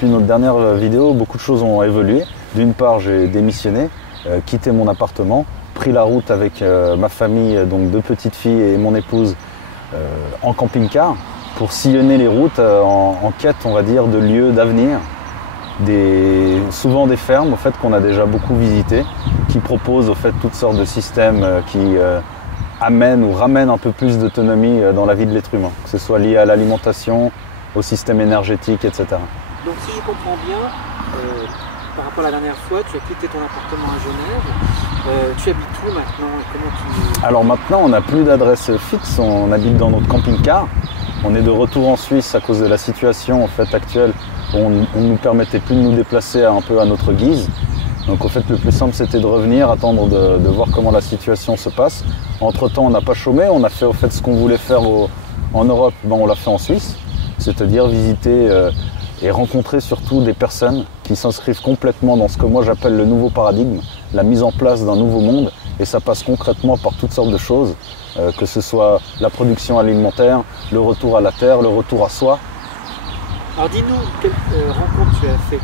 depuis notre dernière vidéo, beaucoup de choses ont évolué. D'une part, j'ai démissionné, quitté mon appartement, pris la route avec ma famille, donc 2 petites filles et mon épouse, en camping-car, pour sillonner les routes en quête, on va dire, de lieux d'avenir. Souvent des fermes, au fait, qu'on a déjà beaucoup visitées, qui proposent, au fait, toutes sortes de systèmes qui amènent ou ramènent un peu plus d'autonomie dans la vie de l'être humain, que ce soit lié à l'alimentation, au système énergétique, etc. Donc si je comprends bien, par rapport à la dernière fois, tu as quitté ton appartement à Genève. Tu habites où maintenant? Alors maintenant, on n'a plus d'adresse fixe, on habite dans notre camping-car. On est de retour en Suisse à cause de la situation en fait, actuelle. On ne nous permettait plus de nous déplacer un peu à notre guise. Donc en fait, le plus simple, c'était de revenir, attendre de voir comment la situation se passe. Entre-temps, on n'a pas chômé, on a fait au fait ce qu'on voulait faire en Europe, on l'a fait en Suisse. C'est-à-dire visiter et rencontrer surtout des personnes qui s'inscrivent complètement dans ce que moi j'appelle le nouveau paradigme, la mise en place d'un nouveau monde. Et ça passe concrètement par toutes sortes de choses, que ce soit la production alimentaire, le retour à la terre, le retour à soi. Alors dis-nous, quelles rencontres tu as fait?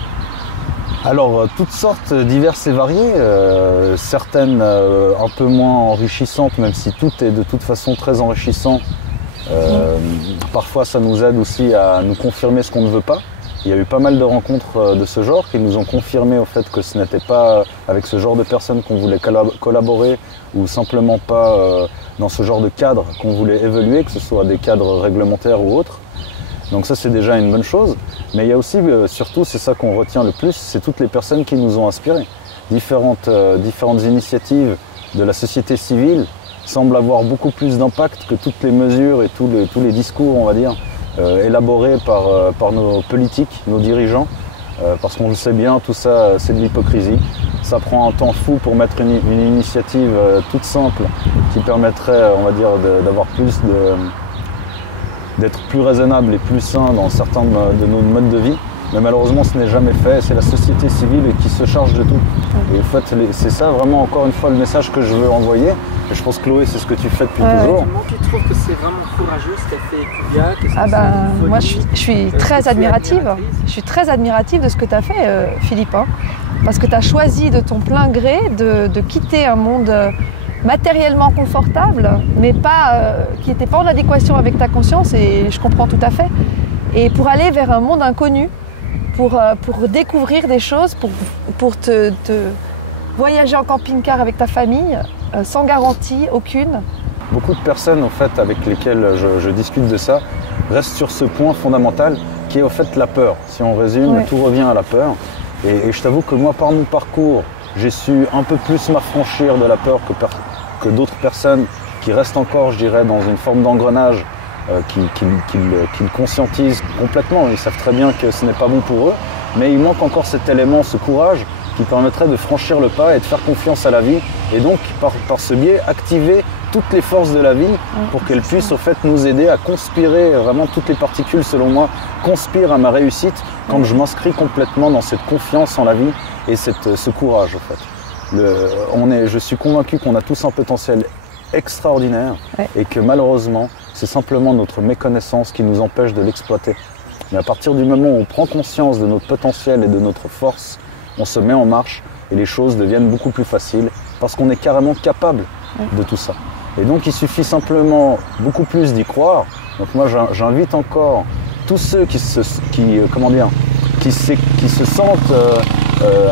Alors, toutes sortes diverses et variées, certaines un peu moins enrichissantes, même si tout est de toute façon très enrichissant. Parfois, ça nous aide aussi à nous confirmer ce qu'on ne veut pas. Il y a eu pas mal de rencontres de ce genre qui nous ont confirmé au fait que ce n'était pas avec ce genre de personnes qu'on voulait collaborer ou simplement pas dans ce genre de cadre qu'on voulait évoluer, que ce soit des cadres réglementaires ou autres. Donc ça, c'est déjà une bonne chose. Mais il y a aussi, surtout, c'est ça qu'on retient le plus, c'est toutes les personnes qui nous ont inspirés. Différentes initiatives de la société civile semblent avoir beaucoup plus d'impact que toutes les mesures et tous les discours, on va dire, élaborés par nos politiques, nos dirigeants. Parce qu'on le sait bien, tout ça, c'est de l'hypocrisie. Ça prend un temps fou pour mettre une initiative toute simple qui permettrait, on va dire, d'avoir plus d'être plus raisonnable et plus sain dans certains de nos modes de vie. Mais malheureusement, ce n'est jamais fait. C'est la société civile qui se charge de tout. Et en fait, c'est ça vraiment, encore une fois, le message que je veux envoyer. Et je pense, Chloé, c'est ce que tu fais depuis toujours. Comment tu trouves que c'est vraiment courageux ce qu'a fait Kubiak? Moi, je suis très admirative. Je suis très admirative de ce que tu as fait, Philippe. Parce que tu as choisi de ton plein gré de quitter un monde matériellement confortable, mais qui n'était pas en adéquation avec ta conscience, et je comprends tout à fait. Et pour aller vers un monde inconnu, pour découvrir des choses, pour te voyager en camping-car avec ta famille, sans garantie aucune. Beaucoup de personnes en fait, avec lesquelles je discute de ça restent sur ce point fondamental qui est au fait la peur. Si on résume, tout revient à la peur. Et je t'avoue que moi, par mon parcours, j'ai su un peu plus m'affranchir de la peur que d'autres personnes qui restent encore, je dirais, dans une forme d'engrenage qui le conscientisent complètement. Ils savent très bien que ce n'est pas bon pour eux, mais il manque encore cet élément, ce courage qui permettrait de franchir le pas et de faire confiance à la vie et donc par ce biais activer toutes les forces de la vie pour qu'elles puissent au fait nous aider à conspirer, vraiment toutes les particules selon moi conspirent à ma réussite quand je m'inscris complètement dans cette confiance en la vie et ce courage au fait. Je suis convaincu qu'on a tous un potentiel extraordinaire et que malheureusement c'est simplement notre méconnaissance qui nous empêche de l'exploiter. Mais à partir du moment où on prend conscience de notre potentiel et de notre force, on se met en marche et les choses deviennent beaucoup plus faciles parce qu'on est carrément capable de tout ça. Et donc il suffit simplement beaucoup plus d'y croire. Donc moi j'invite encore tous ceux qui se sentent,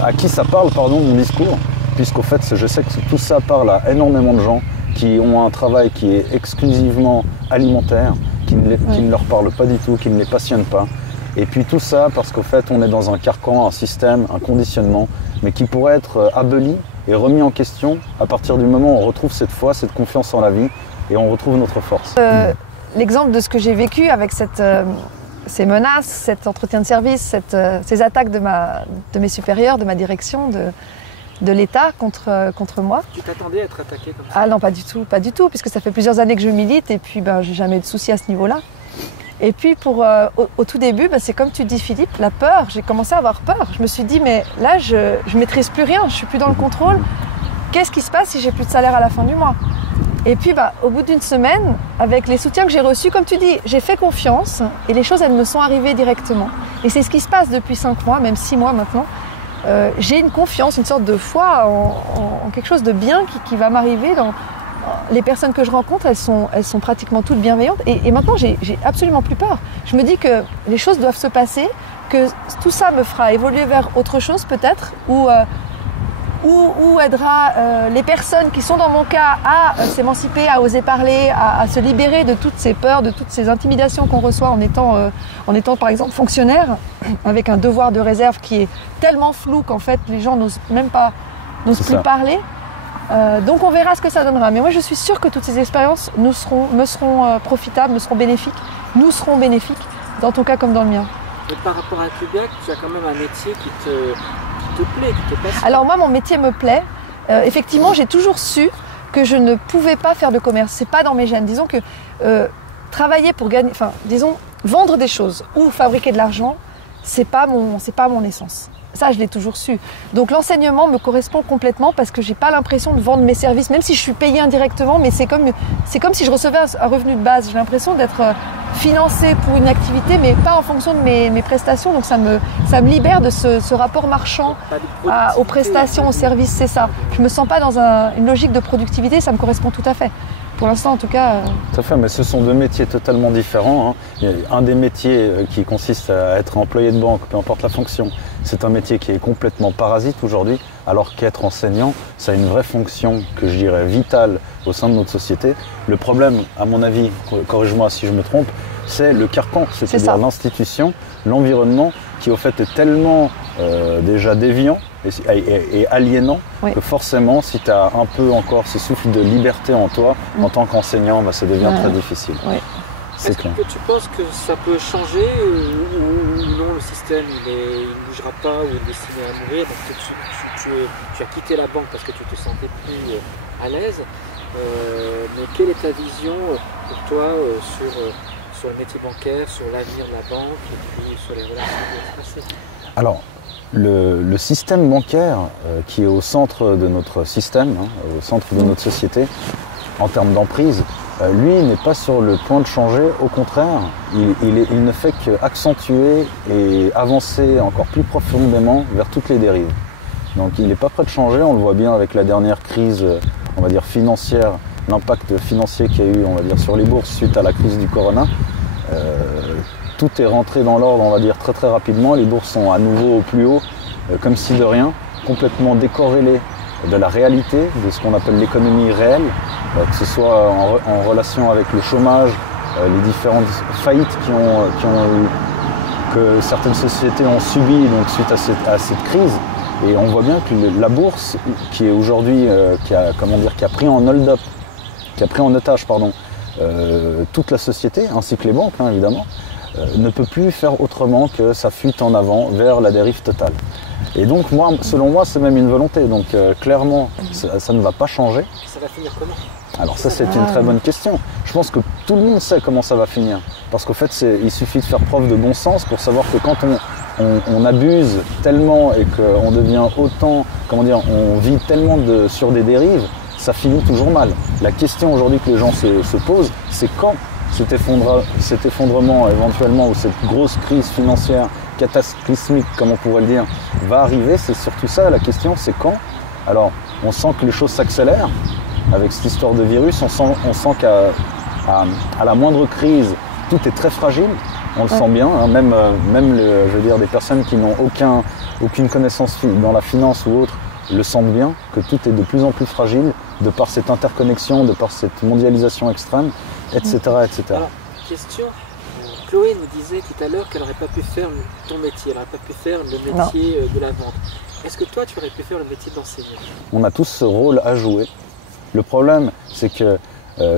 à qui ça parle, mon discours, puisqu'au fait je sais que tout ça parle à énormément de gens qui ont un travail qui est exclusivement alimentaire, qui ne leur parle pas du tout, qui ne les passionne pas. Et puis tout ça parce qu'au fait on est dans un carcan, un système, un conditionnement, mais qui pourrait être aboli et remis en question à partir du moment où on retrouve cette foi, cette confiance en la vie et on retrouve notre force. L'exemple de ce que j'ai vécu avec ces menaces, cet entretien de service, ces attaques de mes supérieurs, de ma direction, de l'État contre moi. Tu t'attendais à être attaqué comme ça? Ah non, pas du tout, puisque ça fait plusieurs années que je milite et puis j'ai jamais eu de soucis à ce niveau-là. Et puis au tout début, c'est comme tu dis Philippe, la peur, j'ai commencé à avoir peur. Je me suis dit mais là je maîtrise plus rien, je suis plus dans le contrôle. Qu'est-ce qui se passe si j'ai plus de salaire à la fin du mois? Et puis, au bout d'une semaine, avec les soutiens que j'ai reçus, comme tu dis, j'ai fait confiance et les choses, elles me sont arrivées directement. Et c'est ce qui se passe depuis 5 mois, même 6 mois maintenant. J'ai une confiance, une sorte de foi en quelque chose de bien qui va m'arriver. Les personnes que je rencontre, elles sont pratiquement toutes bienveillantes. Et maintenant, j'ai absolument plus peur. Je me dis que les choses doivent se passer, que tout ça me fera évoluer vers autre chose peut-être, ou aidera les personnes qui sont dans mon cas à s'émanciper, à oser parler, à se libérer de toutes ces peurs, de toutes ces intimidations qu'on reçoit en étant par exemple fonctionnaire, avec un devoir de réserve qui est tellement flou qu'en fait les gens n'osent plus parler. Donc on verra ce que ça donnera. Mais moi je suis sûre que toutes ces expériences me seront profitables, me seront bénéfiques, nous serons bénéfiques, dans ton cas comme dans le mien. Et par rapport à Kubiak, tu as quand même un métier qui te plaît, qui te passionne. Alors moi, mon métier me plaît. Effectivement, j'ai toujours su que je ne pouvais pas faire de commerce. C'est pas dans mes gènes. Disons que travailler pour gagner, vendre des choses ou fabriquer de l'argent, c'est pas mon essence. Ça, je l'ai toujours su. Donc l'enseignement me correspond complètement parce que j'ai pas l'impression de vendre mes services, même si je suis payée indirectement, mais c'est comme si je recevais un revenu de base. J'ai l'impression d'être financée pour une activité, mais pas en fonction de mes prestations. Donc ça me libère de ce rapport marchand aux prestations, aux services, c'est ça. Je me sens pas dans une logique de productivité, ça me correspond tout à fait. Pour l'instant, en tout cas. Tout à fait, mais ce sont deux métiers totalement différents. Hein. Il y a un des métiers qui consiste à être employé de banque, peu importe la fonction. C'est un métier qui est complètement parasite aujourd'hui, alors qu'être enseignant, ça a une vraie fonction que je dirais vitale au sein de notre société. Le problème, à mon avis, corrige-moi si je me trompe, c'est le carcan, c'est-à-dire l'institution, l'environnement qui au fait est tellement déjà déviant et aliénant, oui, que forcément si tu as un peu encore ce souffle de liberté en toi, en tant qu'enseignant, ça devient très difficile. Oui. Est-ce que tu penses que ça peut changer ou non, le système il ne bougera pas ou il est destiné à mourir parce que tu as quitté la banque parce que tu te sentais plus à l'aise, mais quelle est ta vision pour toi sur le métier bancaire, sur l'avenir de la banque et puis sur les relations qui vont se passer? Alors, le système bancaire qui est au centre de notre système, au centre de notre société, en termes d'emprise, lui n'est pas sur le point de changer, au contraire, il ne fait qu'accentuer et avancer encore plus profondément vers toutes les dérives. Donc il n'est pas prêt de changer, on le voit bien avec la dernière crise, on va dire financière, l'impact financier qu'il y a eu, on va dire, sur les bourses suite à la crise du corona. Tout est rentré dans l'ordre, on va dire, très très rapidement. Les bourses sont à nouveau au plus haut, comme si de rien, complètement décorrélées de la réalité, de ce qu'on appelle l'économie réelle, que ce soit en relation avec le chômage, les différentes faillites que certaines sociétés ont subies donc, suite à cette crise. Et on voit bien que la bourse, qui est aujourd'hui, qui a pris en hold-up, qui a pris en otage, toute la société, ainsi que les banques, évidemment, ne peut plus faire autrement que ça fuite en avant vers la dérive totale. Et donc, selon moi, c'est même une volonté. Donc, clairement, ça ne va pas changer. Ça va finir comment ? Alors ça, c'est une très bonne question. Je pense que tout le monde sait comment ça va finir. Parce qu'en fait, il suffit de faire preuve de bon sens pour savoir que quand on abuse tellement et qu'on devient autant, on vit tellement sur des dérives, ça finit toujours mal. La question aujourd'hui que les gens se posent, c'est quand cet effondrement éventuellement ou cette grosse crise financière cataclysmique, comme on pourrait le dire, va arriver. C'est surtout ça la question, c'est quand. Alors, on sent que les choses s'accélèrent avec cette histoire de virus. On sent qu'à la moindre crise, tout est très fragile. On le sent bien, même des personnes qui n'ont aucune connaissance dans la finance ou autre le sentent bien, que tout est de plus en plus fragile de par cette interconnexion, de par cette mondialisation extrême, etc. etc. Alors, question, Chloé nous disait tout à l'heure qu'elle n'aurait pas pu faire ton métier, elle n'aurait pas pu faire le métier de la vente. Est-ce que toi, tu aurais pu faire le métier d'enseignant ? On a tous ce rôle à jouer. Le problème, c'est que,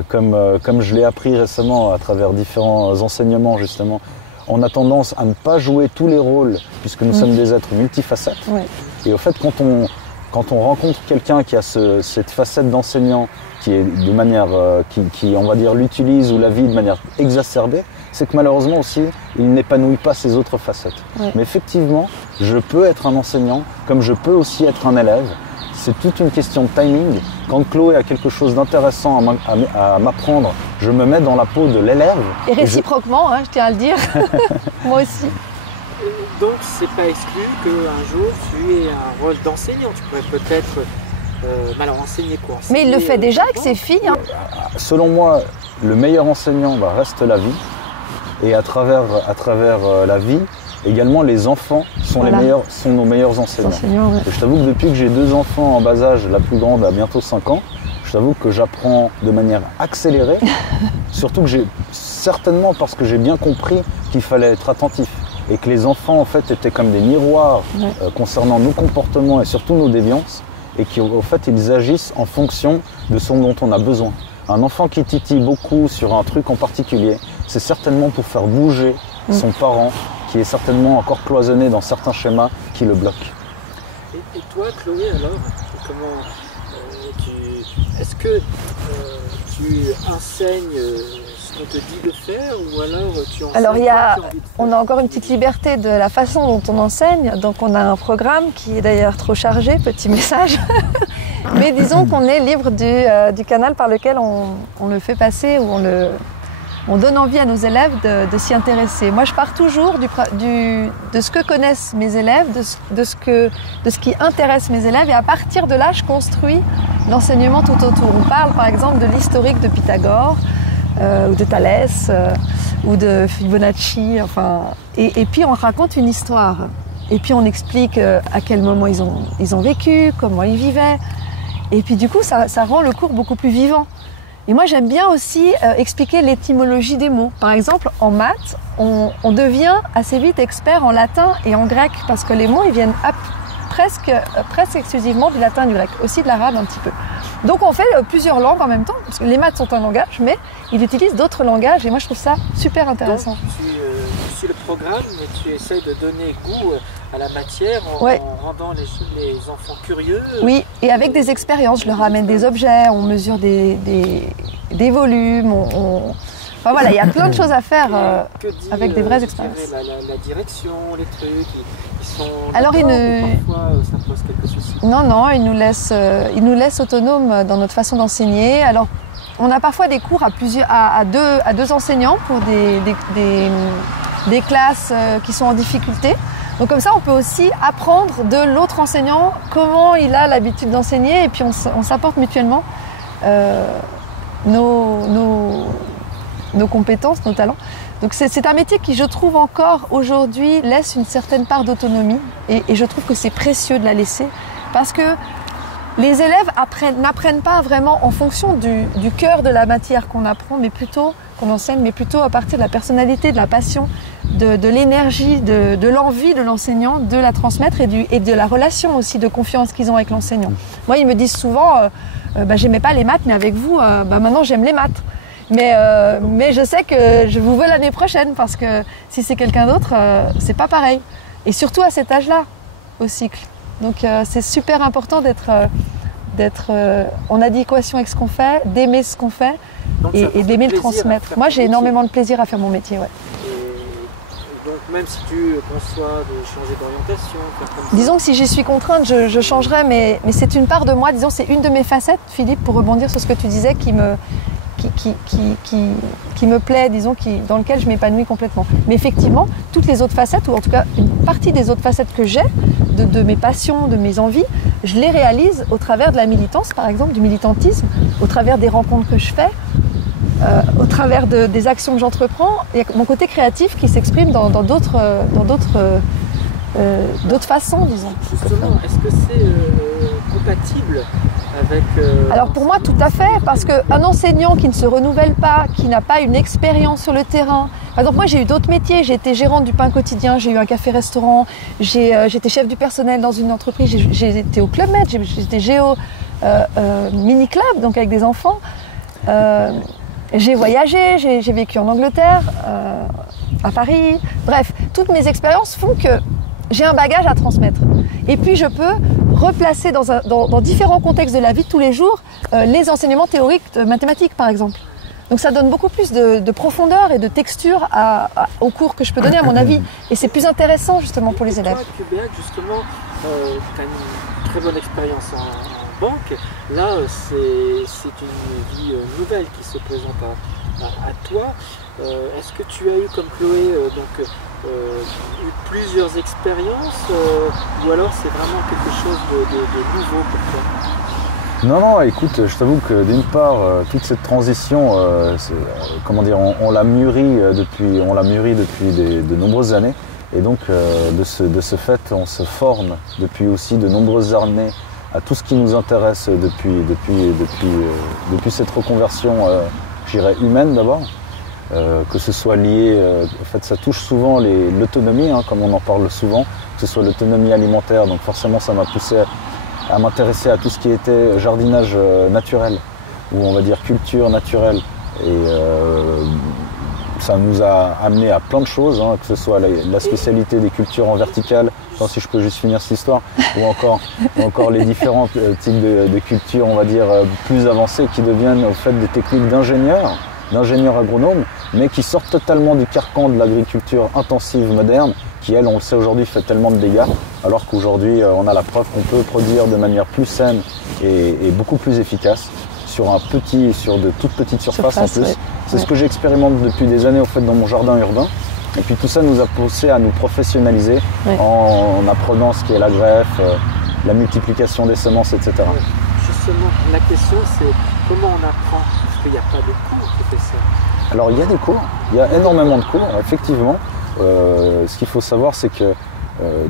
comme je l'ai appris récemment à travers différents enseignements, justement, on a tendance à ne pas jouer tous les rôles, puisque nous sommes des êtres multifacettes. Oui. Et au fait, quand on rencontre quelqu'un qui a cette facette d'enseignant, qui est de manière, qui on va dire, l'utilise ou la vit de manière exacerbée, c'est que malheureusement aussi, il n'épanouit pas ses autres facettes. Oui. Mais effectivement, je peux être un enseignant, comme je peux aussi être un élève. c'est toute une question de timing. Quand Chloé a quelque chose d'intéressant à m'apprendre, je me mets dans la peau de l'élève. Et réciproquement, je tiens à le dire, moi aussi. Donc c'est pas exclu qu'un jour tu aies un rôle d'enseignant. Tu pourrais peut-être alors enseigner quoi enseigner, mais il le fait déjà avec ses filles. Selon moi, le meilleur enseignant reste la vie. Et à travers la vie, également les enfants sont nos meilleurs enseignants. Ouais. Et je t'avoue que depuis que j'ai 2 enfants en bas âge, la plus grande a bientôt 5 ans, je t'avoue que j'apprends de manière accélérée. Surtout que certainement parce que j'ai bien compris qu'il fallait être attentif. Et que les enfants en fait étaient comme des miroirs concernant nos comportements et surtout nos déviances. Et qu'en fait ils agissent en fonction de ce dont on a besoin. Un enfant qui titille beaucoup sur un truc en particulier, c'est certainement pour faire bouger son parent qui est certainement encore cloisonné dans certains schémas qui le bloquent. Et toi Chloé alors, comment est-ce que tu enseignes ce qu'on te dit de faire ou alors tu enseignes? Alors on a encore une petite liberté de la façon dont on enseigne, donc on a un programme qui est d'ailleurs trop chargé, petit message. Mais disons qu'on est libre du canal par lequel on le fait passer, ou on donne envie à nos élèves de s'y intéresser. Moi, je pars toujours de ce que connaissent mes élèves, de ce qui intéresse mes élèves, et à partir de là, je construis l'enseignement tout autour. On parle par exemple de l'historique de Pythagore, ou de Thalès, ou de Fibonacci, et puis on raconte une histoire. Et puis on explique à quel moment ils ont vécu, comment ils vivaient. Et puis du coup, ça rend le cours beaucoup plus vivant. Et moi, j'aime bien aussi expliquer l'étymologie des mots. Par exemple, en maths, on devient assez vite expert en latin et en grec, parce que les mots, ils viennent presque exclusivement du latin et du grec, aussi de l'arabe un petit peu. Donc on fait plusieurs langues en même temps, parce que les maths sont un langage, mais il utilise d'autres langages, et moi je trouve ça super intéressant. Donc tu suis le programme, mais tu essayes de donner goût à la matière en rendant les enfants curieux. Oui, et avec des expériences, je leur amène des objets, on mesure des volumes, enfin voilà, il y a plein de choses à faire avec des vraies expériences. La direction, les trucs, ils sont... Alors parfois ça pose quelques soucis. Non, ils nous laissent autonomes dans notre façon d'enseigner. Alors on a parfois des cours à deux enseignants pour des classes qui sont en difficulté. Donc comme ça, on peut aussi apprendre de l'autre enseignant comment il a l'habitude d'enseigner, et puis on s'apporte mutuellement nos compétences, nos talents. Donc c'est un métier qui, je trouve encore aujourd'hui, laisse une certaine part d'autonomie, et je trouve que c'est précieux de la laisser, parce que les élèves n'apprennent pas vraiment en fonction du cœur de la matière qu'on enseigne, mais plutôt à partir de la personnalité, de la passion, de l'énergie, de l'envie de l'enseignant, de la transmettre, et de la relation aussi de confiance qu'ils ont avec l'enseignant. Moi, ils me disent souvent, j'aimais pas les maths, mais avec vous, maintenant j'aime les maths. Mais je sais que je vous veux l'année prochaine, parce que si c'est quelqu'un d'autre, c'est pas pareil. Et surtout à cet âge-là, au cycle. Donc c'est super important d'être en adéquation avec ce qu'on fait, d'aimer ce qu'on fait, et d'aimer le transmettre. Moi, j'ai énormément de plaisir à faire mon métier. Ouais. Et donc même si tu conçois de changer d'orientation, disons que si j'y suis contrainte, je changerai, mais c'est une part de moi. Disons, c'est une de mes facettes, Philippe, pour rebondir sur ce que tu disais, qui me plaît, disons, dans lequel je m'épanouis complètement. Mais effectivement, toutes les autres facettes, ou en tout cas une partie des autres facettes que j'ai, de mes passions, de mes envies, je les réalise au travers de la militance, par exemple, du militantisme, au travers des rencontres que je fais, au travers des actions que j'entreprends. Il y a mon côté créatif qui s'exprime dans d'autres façons, disons. Justement, est-ce que c'est compatible avec... Alors pour moi, tout à fait, parce qu'un enseignant qui ne se renouvelle pas, qui n'a pas une expérience sur le terrain... Par exemple, moi j'ai eu d'autres métiers, j'ai été gérante du pain quotidien, j'ai eu un café-restaurant, j'étais chef du personnel dans une entreprise, j'ai été au Club Med, j'étais géo mini-club, donc avec des enfants. J'ai voyagé, j'ai vécu en Angleterre, à Paris. Bref, toutes mes expériences font que j'ai un bagage à transmettre. Et puis je peux replacer dans différents contextes de la vie de tous les jours les enseignements théoriques de mathématiques, par exemple. Donc ça donne beaucoup plus de profondeur et de texture au cours que je peux donner à mon avis. Et c'est plus intéressant justement pour les élèves. Toi, Hubert, justement, tu as une très bonne expérience en banque. Là, c'est une vie nouvelle qui se présente à toi. Est-ce que tu as eu, comme Chloé, eu plusieurs expériences ou alors c'est vraiment quelque chose de nouveau pour toi? Non, écoute, je t'avoue que d'une part, toute cette transition, on l'a mûrie depuis de nombreuses années. Et donc, de ce fait, on se forme depuis aussi de nombreuses années à tout ce qui nous intéresse depuis cette reconversion, je dirais, humaine d'abord. Que ce soit lié, en fait, ça touche souvent l'autonomie, comme on en parle souvent, que ce soit l'autonomie alimentaire. Donc forcément, ça m'a poussé à m'intéresser à tout ce qui était jardinage naturel, ou on va dire culture naturelle. Et ça nous a amené à plein de choses, que ce soit la spécialité des cultures en verticale, si je peux juste finir cette histoire, ou encore les différents types de cultures, on va dire, plus avancées, qui deviennent au fait des techniques d'ingénieurs agronomes, mais qui sortent totalement du carcan de l'agriculture intensive moderne, qui elle, on le sait aujourd'hui, fait tellement de dégâts, alors qu'aujourd'hui on a la preuve qu'on peut produire de manière plus saine et beaucoup plus efficace sur de toutes petites surfaces en plus. Ouais. C'est ce que j'expérimente depuis des années au fait dans mon jardin urbain. Et puis tout ça nous a poussé à nous professionnaliser en apprenant ce qu'est la greffe, la multiplication des semences, etc. Justement, la question c'est comment on apprend? Parce qu'il n'y a pas de cours qui fait ça. Alors il y a des cours, il y a énormément de cours, effectivement. Ce qu'il faut savoir, c'est que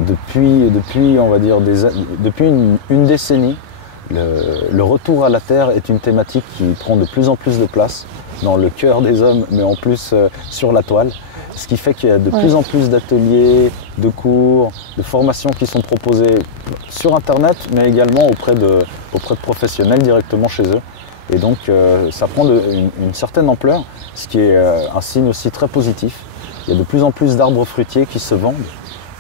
depuis on va dire depuis une décennie, le retour à la terre est une thématique qui prend de plus en plus de place dans le cœur des hommes, mais en plus sur la toile. Ce qui fait qu'il y a de plus en plus d'ateliers, de cours, de formations qui sont proposées sur Internet, mais également auprès de professionnels directement chez eux. Et donc ça prend une certaine ampleur, ce qui est un signe aussi très positif. Il y a de plus en plus d'arbres fruitiers qui se vendent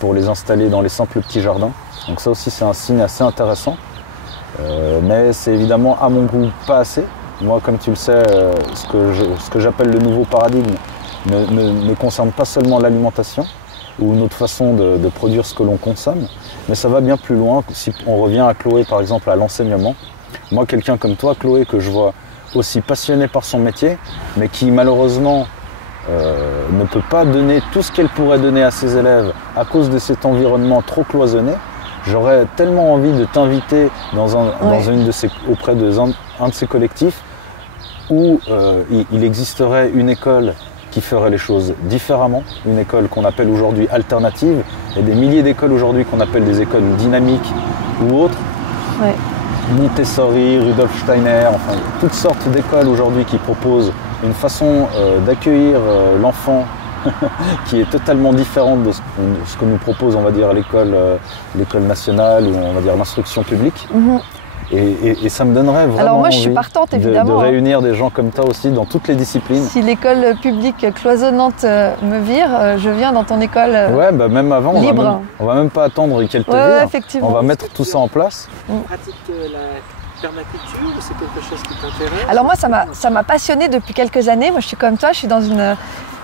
pour les installer dans les simples petits jardins. Donc ça aussi c'est un signe assez intéressant. Mais c'est évidemment à mon goût pas assez. Moi, comme tu le sais, ce que j'appelle le nouveau paradigme ne concerne pas seulement l'alimentation ou notre façon de produire ce que l'on consomme, mais ça va bien plus loin. Si on revient à Chloé par exemple, à l'enseignement, moi quelqu'un comme toi Chloé, que je vois aussi passionné par son métier, mais qui malheureusement ne peut pas donner tout ce qu'elle pourrait donner à ses élèves à cause de cet environnement trop cloisonné. J'aurais tellement envie de t'inviter auprès d'un de ces collectifs où il existerait une école qui ferait les choses différemment, une école qu'on appelle aujourd'hui alternative, et des milliers d'écoles aujourd'hui qu'on appelle des écoles dynamiques ou autres. Ouais. Montessori, Rudolf Steiner, enfin toutes sortes d'écoles aujourd'hui qui proposent une façon d'accueillir l'enfant qui est totalement différente de ce que nous propose, on va dire, l'école nationale ou on va dire l'instruction publique. Mm-hmm. Et ça me donnerait vraiment Alors moi, je suis partante, évidemment, de réunir des gens comme toi aussi dans toutes les disciplines. Si l'école publique cloisonnante me vire, je viens dans ton école même avant, libre. On va même pas attendre qu'elle te vire. On va mettre tout ça en place. Tu pratiques la permaculture ou c'est quelque chose qui t'intéresse? Alors moi, ça m'a passionnée depuis quelques années. Moi, je suis comme toi, je suis dans une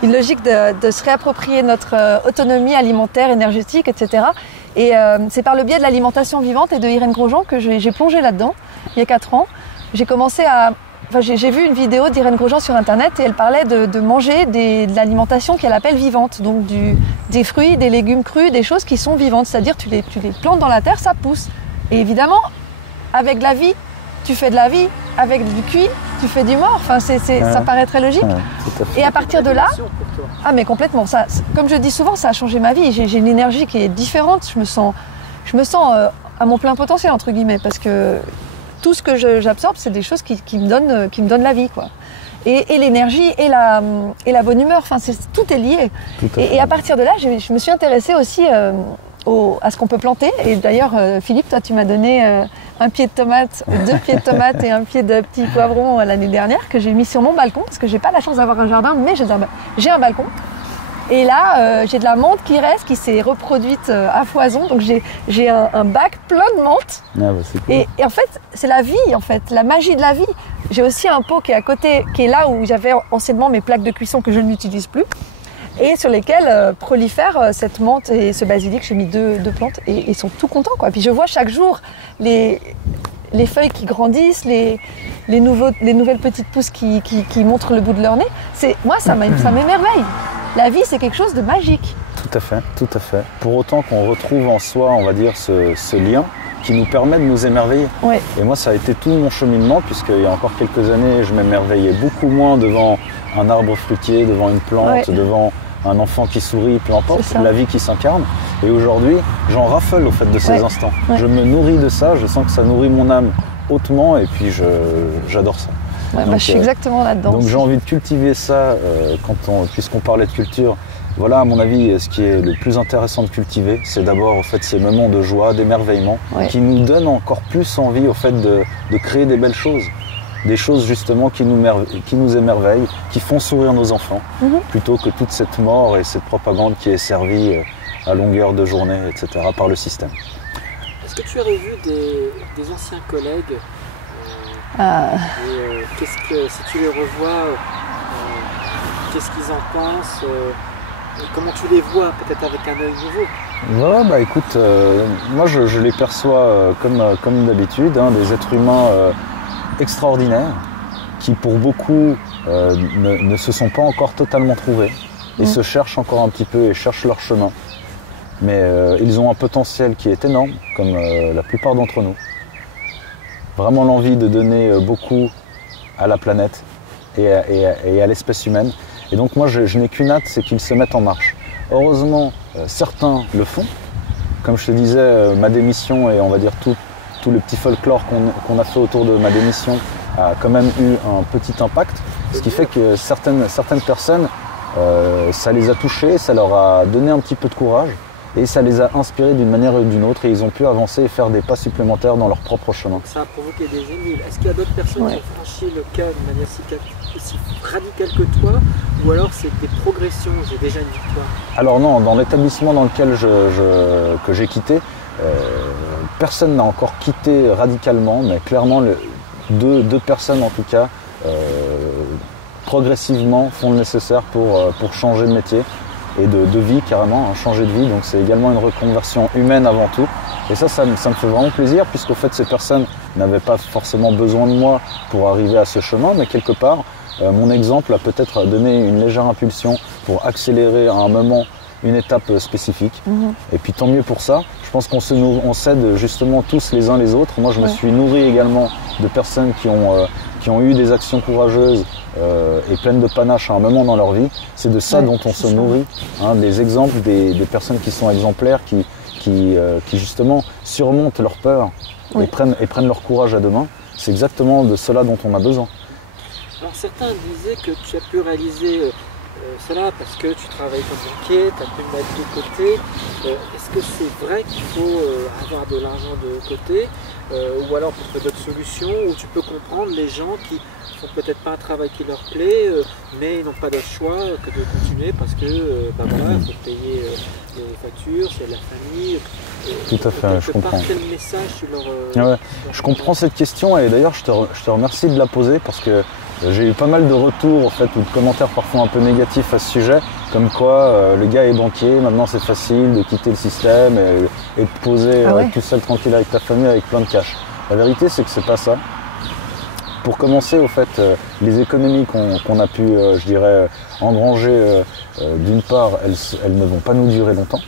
logique de se réapproprier notre autonomie alimentaire, énergétique, etc. Et c'est par le biais de l'alimentation vivante et de Irène Grosjean que j'ai plongé là-dedans il y a 4 ans. J'ai vu une vidéo d'Irène Grosjean sur Internet et elle parlait de manger de l'alimentation qu'elle appelle vivante. Donc des fruits, des légumes crus, des choses qui sont vivantes. C'est-à-dire tu les plantes dans la terre, ça pousse. Et évidemment, avec de la vie, tu fais de la vie. Avec du cuit, tu fais du mort. Enfin, ça paraît très logique. Et à partir de là, mais complètement. Ça, comme je dis souvent, ça a changé ma vie. J'ai une énergie qui est différente. Je me sens à mon plein potentiel entre guillemets, parce que tout ce que j'absorbe, c'est des choses qui me donnent la vie, quoi. Et l'énergie et la bonne humeur. Enfin, tout est lié. Et à partir de là, je me suis intéressée aussi à ce qu'on peut planter. Et d'ailleurs, Philippe, toi, tu m'as donné un pied de tomate, 2 pieds de tomate et un pied de petits poivrons l'année dernière que j'ai mis sur mon balcon parce que j'ai pas la chance d'avoir un jardin, mais j'ai un balcon. Et là, j'ai de la menthe qui s'est reproduite à foison. Donc j'ai un bac plein de menthe. C'est cool. Et en fait, c'est la vie, en fait, la magie de la vie. j'ai aussi un pot qui est à côté, qui est là où j'avais anciennement mes plaques de cuisson que je n'utilise plus et sur lesquelles prolifèrent cette menthe et ce basilic. J'ai mis deux plantes et ils sont tout contents, quoi. Puis je vois chaque jour les feuilles qui grandissent, les nouvelles petites pousses qui montrent le bout de leur nez. Moi, ça m'émerveille. La vie, c'est quelque chose de magique. Tout à fait, tout à fait. Pour autant qu'on retrouve en soi, on va dire, ce lien qui nous permet de nous émerveiller. Ouais. Et moi, ça a été tout mon cheminement, puisqu'il y a encore quelques années, je m'émerveillais beaucoup moins devant un arbre fruitier, devant une plante, devant un enfant qui sourit, peu importe, la vie qui s'incarne. Et aujourd'hui, j'en raffole au fait de ces instants. Ouais. Je me nourris de ça, je sens que ça nourrit mon âme hautement, et puis j'adore ça. Ouais, donc, je suis exactement là-dedans. Donc j'ai envie de cultiver ça, puisqu'on parlait de culture. Voilà, à mon avis, ce qui est le plus intéressant de cultiver, c'est d'abord en fait, ces moments de joie, d'émerveillement, qui nous donnent encore plus envie au fait de créer des belles choses. Des choses justement qui nous émerveillent, qui font sourire nos enfants, plutôt que toute cette mort et cette propagande qui est servie à longueur de journée, etc., par le système. Est-ce que tu as revu des anciens collègues et si tu les revois, qu'est-ce qu'ils en pensent comment tu les vois, peut-être avec un œil nouveau? Ouais, bah écoute, moi je les perçois comme d'habitude, des êtres humains extraordinaires qui pour beaucoup ne se sont pas encore totalement trouvés et se cherchent encore un petit peu et cherchent leur chemin. Mais ils ont un potentiel qui est énorme, comme la plupart d'entre nous. Vraiment l'envie de donner beaucoup à la planète et à l'espèce humaine. Et donc moi, je n'ai qu'une hâte, c'est qu'ils se mettent en marche. Heureusement, certains le font. Comme je te disais, ma démission et on va dire tout le petit folklore qu'on a fait autour de ma démission a quand même eu un petit impact. Ce qui fait que certaines personnes, ça les a touchées, ça leur a donné un petit peu de courage et ça les a inspirés d'une manière ou d'une autre et ils ont pu avancer et faire des pas supplémentaires dans leur propre chemin. Ça a provoqué des émules. Est-ce qu'il y a d'autres personnes qui ont franchi le cas d'une manière aussi radicale que toi ou alors c'est des progressions, c'est déjà une victoire? Alors non, dans l'établissement dans lequel que j'ai quitté, personne n'a encore quitté radicalement, mais clairement deux personnes en tout cas progressivement font le nécessaire pour changer de métier et de vie carrément, changer de vie. Donc c'est également une reconversion humaine avant tout. Et ça me fait vraiment plaisir puisqu'au fait ces personnes n'avaient pas forcément besoin de moi pour arriver à ce chemin, mais quelque part mon exemple a peut-être donné une légère impulsion pour accélérer à un moment une étape spécifique. Et puis tant mieux pour ça. Je pense qu'on s'aide justement tous les uns les autres. Moi je me suis nourri également de personnes qui ont eu des actions courageuses et pleines de panache à un moment dans leur vie. C'est de ça dont on se nourrit. Des exemples, des personnes qui sont exemplaires, qui justement surmontent leur peur et prennent leur courage à deux mains. C'est exactement de cela dont on a besoin. Alors certains disaient que tu as pu réaliser cela parce que tu travailles comme banquier, tu as pu mettre de côté. Est-ce que c'est vrai qu'il faut avoir de l'argent de côté ou alors pour trouver d'autres solutions où tu peux comprendre les gens qui font peut-être pas un travail qui leur plaît mais ils n'ont pas d'autre choix que de continuer parce que voilà, il faut payer les factures, c'est la famille. Tout à fait, je comprends. Quel message tu leur je comprends cette question et d'ailleurs je te remercie de la poser parce que j'ai eu pas mal de retours en fait, ou de commentaires parfois un peu négatifs à ce sujet, comme quoi le gars est banquier, maintenant c'est facile de quitter le système et de poser tout seul tranquille avec ta famille avec plein de cash. La vérité c'est que c'est pas ça. Pour commencer, au fait, les économies qu'on a pu, je dirais, engranger, d'une part, elles ne vont pas nous durer longtemps.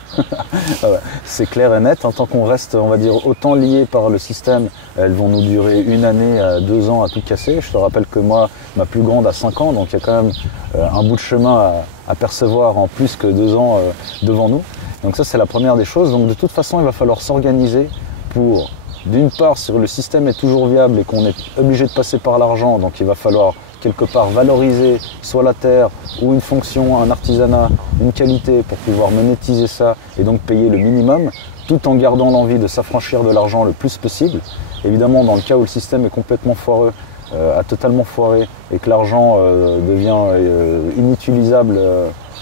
C'est clair et net. Tant qu'on reste, on va dire, autant liés par le système, elles vont nous durer 1 année à 2 ans à tout casser. Je te rappelle que moi, ma plus grande a 5 ans, donc il y a quand même un bout de chemin à percevoir en plus que 2 ans devant nous. Donc ça, c'est la première des choses. Donc de toute façon, il va falloir s'organiser pour... D'une part, si le système est toujours viable et qu'on est obligé de passer par l'argent, donc il va falloir quelque part valoriser soit la terre ou une fonction, un artisanat, une qualité pour pouvoir monétiser ça et donc payer le minimum, tout en gardant l'envie de s'affranchir de l'argent le plus possible. Évidemment, dans le cas où le système est complètement foireux, a totalement foiré et que l'argent devient inutilisable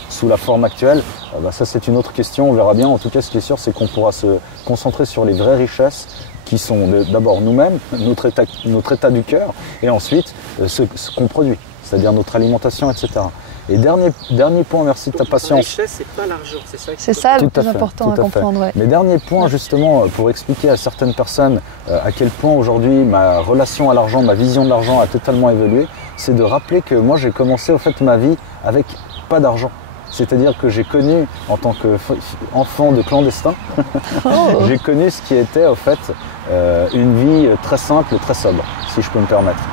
sous la forme actuelle, ça c'est une autre question, on verra bien. En tout cas, ce qui est sûr, c'est qu'on pourra se concentrer sur les vraies richesses qui sont d'abord nous-mêmes, notre état du cœur, et ensuite ce qu'on produit, c'est-à-dire notre alimentation, etc. Et dernier point, merci de ta patience. La richesse, c'est pas l'argent, c'est ça. C'est ça le plus important à comprendre. Ouais. Mais dernier point, justement, pour expliquer à certaines personnes à quel point aujourd'hui ma relation à l'argent, ma vision de l'argent a totalement évolué, c'est de rappeler que moi j'ai commencé au fait ma vie avec pas d'argent. C'est-à-dire que j'ai connu, en tant qu'enfant de clandestin, j'ai connu ce qui était au fait une vie très simple et très sobre, si je peux me permettre.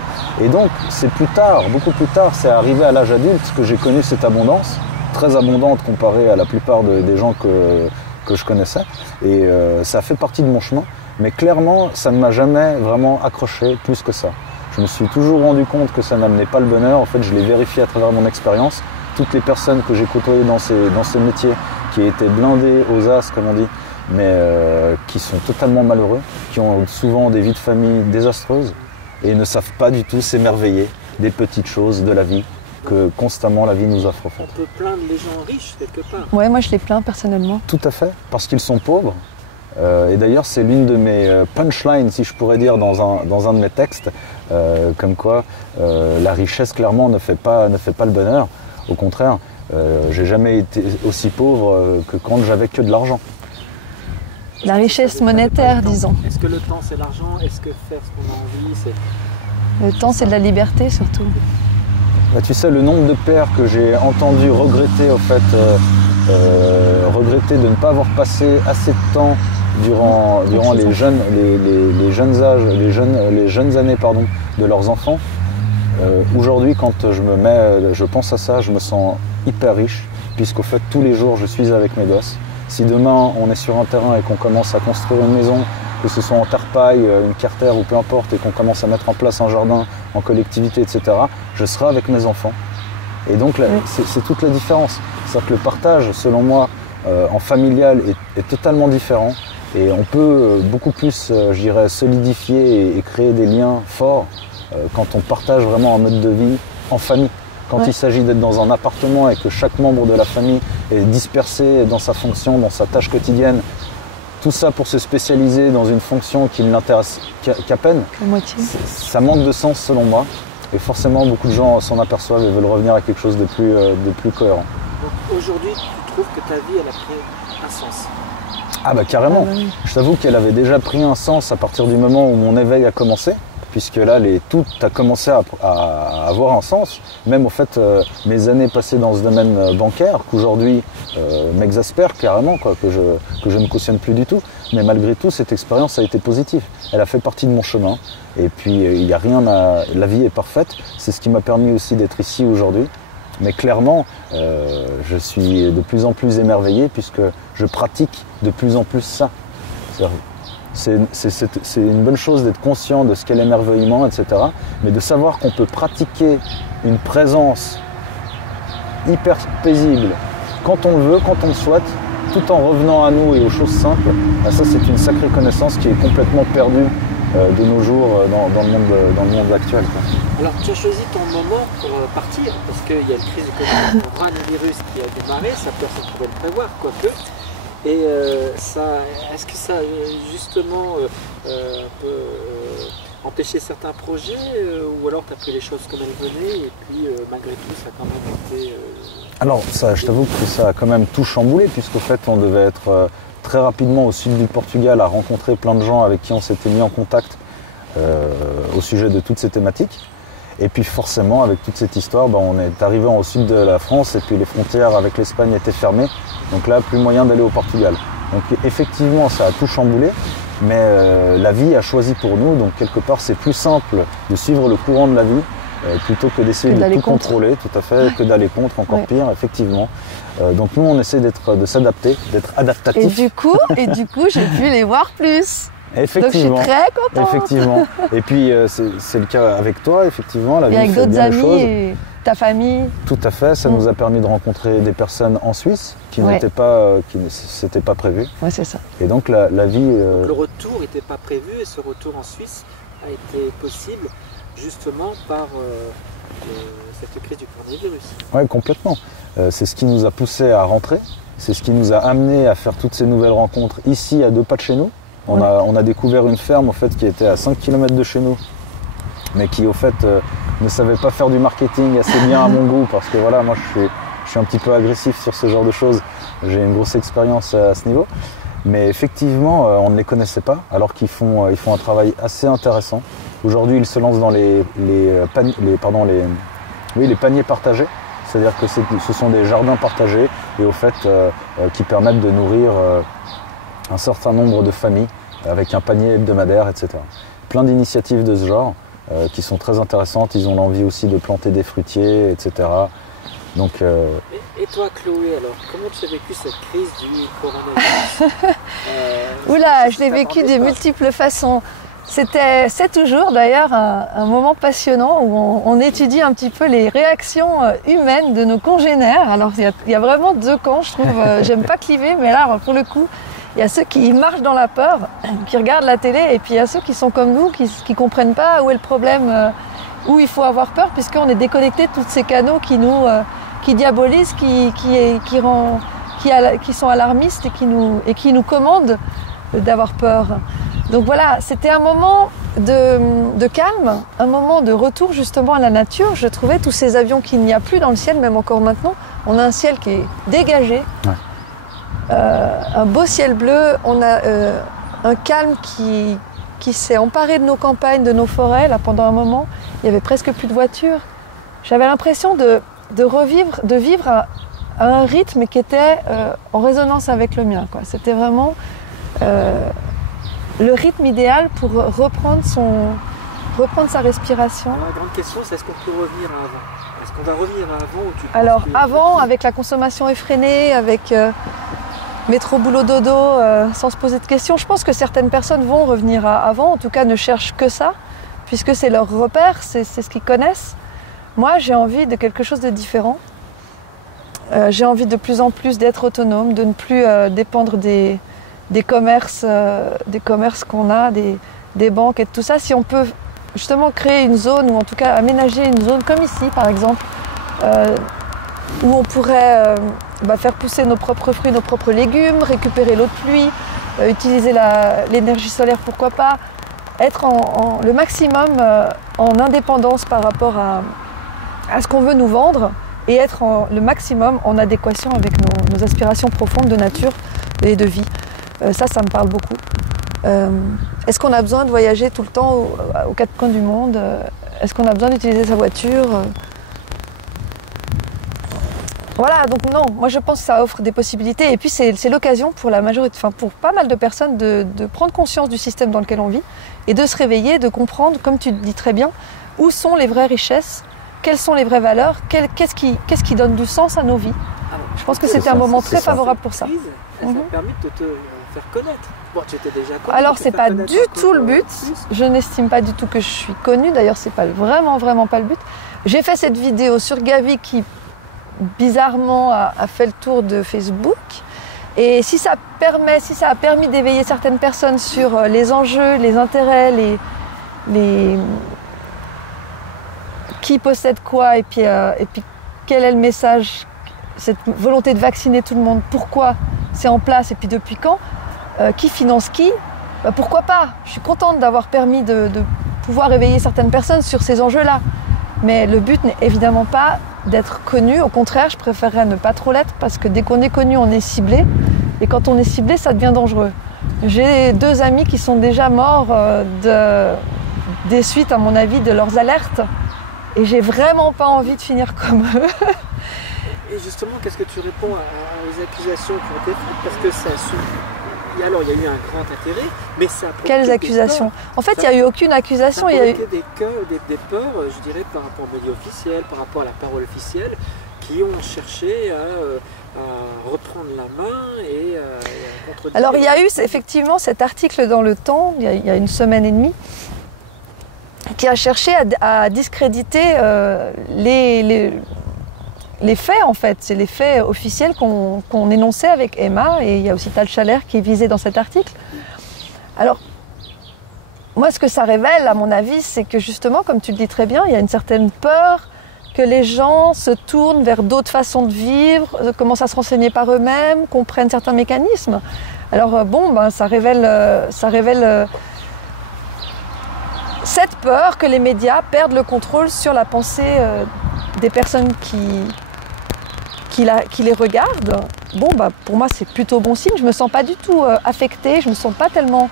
Et donc, c'est plus tard, beaucoup plus tard, c'est arrivé à l'âge adulte que j'ai connu cette abondance, très abondante comparée à la plupart des gens que je connaissais. Et ça a fait partie de mon chemin, mais clairement, ça ne m'a jamais vraiment accroché plus que ça. Je me suis toujours rendu compte que ça n'amenait pas le bonheur. En fait, je l'ai vérifié à travers mon expérience. Toutes les personnes que j'ai côtoyées dans ces métiers, qui étaient blindés aux as, comme on dit, mais qui sont totalement malheureux, qui ont souvent des vies de famille désastreuses, et ne savent pas du tout s'émerveiller des petites choses de la vie que constamment la vie nous offre. En fait. On peut plaindre les gens riches quelque part. Ouais, moi je les plains personnellement. Tout à fait, parce qu'ils sont pauvres. Et d'ailleurs, c'est l'une de mes punchlines, si je pourrais dire, dans un de mes textes, comme quoi la richesse clairement ne fait pas le bonheur. Au contraire, j'ai jamais été aussi pauvre que quand j'avais que de l'argent. La richesse monétaire, disons. Est-ce que le temps c'est l'argent? Est-ce que faire ce qu'on a envie c'est... Le temps c'est de la liberté surtout. Bah, tu sais, le nombre de pères que j'ai entendu regretter, au fait, regretter de ne pas avoir passé assez de temps durant les jeunes années de leurs enfants. Aujourd'hui, quand je pense à ça, je me sens hyper riche, puisqu'au fait, tous les jours, je suis avec mes gosses. Si demain, on est sur un terrain et qu'on commence à construire une maison, que ce soit en terre-paille, une carter ou peu importe, et qu'on commence à mettre en place un jardin en collectivité, etc., je serai avec mes enfants. Et donc, là, c'est toute la différence. C'est-à-dire que le partage, selon moi, en familial est totalement différent. Et on peut beaucoup plus, je dirais, solidifier et créer des liens forts quand on partage vraiment un mode de vie en famille. Quand il s'agit d'être dans un appartement et que chaque membre de la famille est dispersé dans sa fonction, dans sa tâche quotidienne, tout ça pour se spécialiser dans une fonction qui ne l'intéresse qu'à peine, ça manque de sens selon moi. Et forcément, beaucoup de gens s'en aperçoivent et veulent revenir à quelque chose de plus cohérent. Donc aujourd'hui, tu trouves que ta vie, elle a pris un sens? Ah bah carrément. Je t'avoue qu'elle avait déjà pris un sens à partir du moment où mon éveil a commencé. Puisque là, tout a commencé à avoir un sens. Même au fait, mes années passées dans ce domaine bancaire, qu'aujourd'hui m'exaspère carrément, quoi, que je ne cautionne plus du tout. Mais malgré tout, cette expérience a été positive. Elle a fait partie de mon chemin. Et puis, il n'y a rien la vie est parfaite. C'est ce qui m'a permis aussi d'être ici aujourd'hui. Mais clairement, je suis de plus en plus émerveillé puisque je pratique de plus en plus ça. C'est une bonne chose d'être conscient de ce qu'est l'émerveillement, etc. Mais de savoir qu'on peut pratiquer une présence hyper paisible quand on le veut, quand on le souhaite, tout en revenant à nous et aux choses simples, ça c'est une sacrée connaissance qui est complètement perdue de nos jours dans le monde actuel. Alors tu as choisi ton moment pour partir, parce qu'il y a une crise économique, un coronavirus qui a démarré, ça personne ne pouvait le prévoir, quoique. Et est-ce que ça justement peut empêcher certains projets ou alors tu as pris les choses comme elles venaient et puis malgré tout ça a quand même été... Alors ça, je t'avoue que ça a quand même tout chamboulé puisqu'au fait on devait être très rapidement au sud du Portugal à rencontrer plein de gens avec qui on s'était mis en contact au sujet de toutes ces thématiques. Et puis forcément, avec toute cette histoire, on est arrivé au sud de la France et puis les frontières avec l'Espagne étaient fermées. Donc là, plus moyen d'aller au Portugal. Donc effectivement, ça a tout chamboulé, mais la vie a choisi pour nous. Donc quelque part, c'est plus simple de suivre le courant de la vie plutôt que d'essayer de tout contrôler, tout à fait, que d'aller contre, encore pire, effectivement. Donc nous, on essaie de s'adapter, d'être adaptatif. Et du coup, j'ai pu les voir plus. Effectivement. Donc je suis très contente. Effectivement. Et puis c'est le cas avec toi, effectivement. La vie avec fait d'autres bien amis les choses. et ta famille. Tout à fait. Ça nous a permis de rencontrer des personnes en Suisse qui n'étaient pas, qui ne s'étaient pas prévues. Ouais, c'est ça. Et donc la vie. Donc, le retour n'était pas prévu et ce retour en Suisse a été possible justement par cette crise du coronavirus. Oui, complètement. C'est ce qui nous a poussé à rentrer. C'est ce qui nous a amené à faire toutes ces nouvelles rencontres ici, à 2 pas de chez nous. On a découvert une ferme au fait, qui était à 5 km de chez nous, mais qui au fait ne savait pas faire du marketing assez bien à mon goût, parce que voilà, moi je suis un petit peu agressif sur ce genre de choses. J'ai une grosse expérience à ce niveau. Mais effectivement, on ne les connaissait pas, alors qu'ils font un travail assez intéressant. Aujourd'hui, ils se lancent dans les paniers partagés. C'est-à-dire que ce sont des jardins partagés et au fait qui permettent de nourrir un certain nombre de familles avec un panier hebdomadaire, etc. Plein d'initiatives de ce genre qui sont très intéressantes. Ils ont l'envie aussi de planter des fruitiers, etc. Donc, Et toi, Chloé, alors, comment tu as vécu cette crise du coronavirus Oula, je l'ai vécu de multiples façons. C'est toujours d'ailleurs un moment passionnant où on étudie un petit peu les réactions humaines de nos congénères. Alors il y a vraiment deux camps, je trouve. J'aime pas cliver, mais là pour le coup, il y a ceux qui marchent dans la peur, qui regardent la télé, et puis il y a ceux qui sont comme nous, qui comprennent pas où est le problème, où il faut avoir peur, puisqu'on est déconnecté de tous ces canaux qui nous diabolisent, qui sont alarmistes et qui nous commandent d'avoir peur. Donc voilà, c'était un moment de calme, un moment de retour justement à la nature. Je trouvais tous ces avions qu'il n'y a plus dans le ciel, même encore maintenant. On a un ciel qui est dégagé, un beau ciel bleu. On a un calme qui s'est emparé de nos campagnes, de nos forêts. Là, pendant un moment, il y avait presque plus de voitures. J'avais l'impression de vivre à un rythme qui était en résonance avec le mien, quoi. C'était vraiment le rythme idéal pour reprendre sa respiration. Alors, la grande question, c'est est-ce qu'on peut revenir à avant ? Est-ce qu'on va revenir à avant ou tu penses Alors que... avant, avec la consommation effrénée, avec métro, boulot, dodo, sans se poser de questions, je pense que certaines personnes vont revenir à avant, en tout cas ne cherchent que ça, puisque c'est leur repère, c'est ce qu'ils connaissent. Moi, j'ai envie de quelque chose de différent. J'ai envie de plus en plus d'être autonome, de ne plus dépendre des commerces qu'on a, des banques et tout ça. Si on peut justement créer une zone, ou en tout cas aménager une zone comme ici par exemple, où on pourrait faire pousser nos propres fruits, nos propres légumes, récupérer l'eau de pluie, utiliser l'énergie solaire, pourquoi pas, être le maximum en indépendance par rapport à ce qu'on veut nous vendre, et être le maximum en adéquation avec nos aspirations profondes de nature et de vie. Ça me parle beaucoup. Est-ce qu'on a besoin de voyager tout le temps aux quatre coins du monde ? Est-ce qu'on a besoin d'utiliser sa voiture ? Voilà, donc non, moi je pense que ça offre des possibilités. Et puis c'est l'occasion pour la majorité, pour pas mal de personnes de prendre conscience du système dans lequel on vit et de se réveiller, de comprendre, comme tu dis très bien, où sont les vraies richesses, quelles sont les vraies valeurs, qu'est-ce qui donne du sens à nos vies. Je pense que c'était un moment très favorable pour ça. Ça a permis de te faire connaître. Bon, tu étais déjà connue. Alors c'est pas du tout le but. Je n'estime pas du tout que je suis connue. D'ailleurs, c'est pas vraiment pas le but. J'ai fait cette vidéo sur Gavi qui bizarrement a fait le tour de Facebook. Et si ça a permis d'éveiller certaines personnes sur les enjeux, les intérêts, les qui possède quoi, et puis quel est le message, cette volonté de vacciner tout le monde, pourquoi c'est en place et puis depuis quand, qui finance qui, pourquoi pas. Je suis contente d'avoir permis de pouvoir éveiller certaines personnes sur ces enjeux-là. Mais le but n'est évidemment pas d'être connu. Au contraire, je préférerais ne pas trop l'être, parce que dès qu'on est connu, on est ciblé. Et quand on est ciblé, ça devient dangereux. J'ai 2 amis qui sont déjà morts des suites, à mon avis, de leurs alertes. Et j'ai vraiment pas envie de finir comme eux. Et justement, qu'est-ce que tu réponds aux accusations qui ont été faites ? Parce que ça a alors, il y a eu un grand intérêt, mais ça a provoqué Quelles accusations ? En fait, il n'y a eu aucune accusation. Ça a provoqué des peurs, je dirais, par rapport aux médias officiels, par rapport à la parole officielle, qui ont cherché à reprendre la main et à contredire. Alors, il y a eu effectivement cet article dans Le Temps, il y a une semaine et demie, qui a cherché à discréditer les faits, en fait. C'est les faits officiels qu'on énonçait avec Emma, et il y a aussi Tal Chaler qui est visé dans cet article. Alors, moi, ce que ça révèle, à mon avis, c'est que justement, comme tu le dis très bien, il y a une certaine peur que les gens se tournent vers d'autres façons de vivre, commencent à se renseigner par eux-mêmes, comprennent certains mécanismes. Alors ça révèle cette peur que les médias perdent le contrôle sur la pensée des personnes qui les regardent. Pour moi, c'est plutôt bon signe. Je me sens pas du tout affectée, je me sens pas tellement